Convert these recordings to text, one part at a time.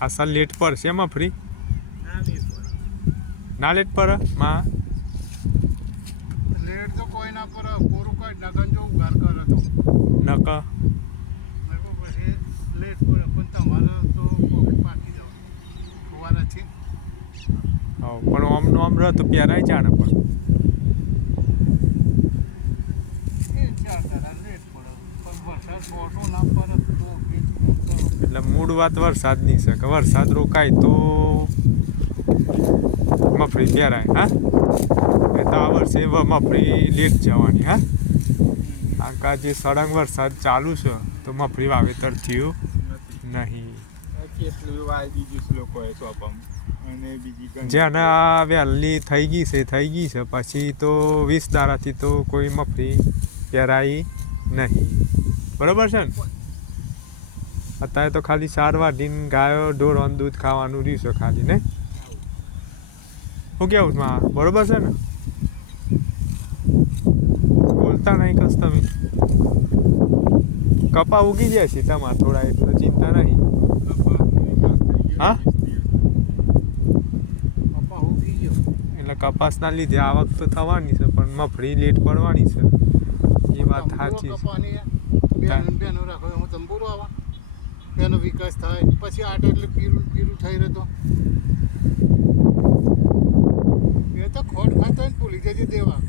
આ સાલ લેટ પર છે એમાં ફ્રી ના લેટ પર માં લેટ તો કોઈ ના પર પૂરું કઈ નગન જો ઘર કર હતો નક પછી લેટ પર પણ તમારે તો પોકેટ પાકી જાવ ફુવારા છે પણ આમનું આમ રહે તો પ્યારાય જાણે પણ એટલે મૂળ વાત વરસાદની છે કે વરસાદ રોકાય તો મફળી પહેરાય હા એ તો આ વર્ષે મફળી લેટ જવાની હા કારણ કે જે સળંગ વરસાદ ચાલુ છે તો મફળી વાવેતર થયું નહીં જેને આ વહેલી થઈ ગઈ છે પછી તો 20 દાડાથી તો કોઈ મફળી પહેરાઈ નહીં બરાબર છે ને અત્યારે તો ખાલી 4 વાઢીને ગાયો ઢોરોને દૂધ ખાવાનું રહ્યું છે ખાલી ને શું કેવું માં બરોબર છે ને બોલતા નહીં કસ તમે કપા ઉગી જાય છે તમારે થોડા એટલે ચિંતા નહીં હા એટલે કપાસના લીધે આવક તો થવાની છે પણ મફળી લેટ પડવાની છે એ વાત સાચી છે એનો વિકાસ થાય પછી આટો એટલે પીરું થઈ રહેતો એ તો ખોટ ખાતો ને ભૂલી જજે દેવા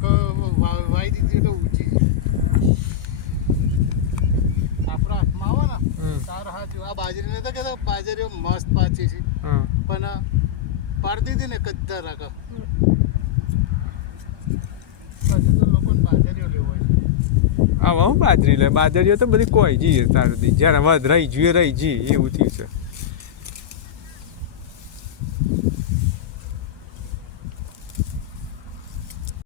વાઈ દીધી એટલે ઊંચી આપણા હાથમાં આવે ને તારા હાથ આ બાજરીને તો કહેતો બાજરીઓ મસ્ત પાછી છે પણ પાડતી હતી ને કચ્ચા રાખા પછી તો લોકોને બાજરીઓ લેવો હોય હવે હું બાજરી લે બાજરીઓ તો બધી કોઈ જઈએ તારું જ્યારે વધ રહી જઈએ એવું થયું છે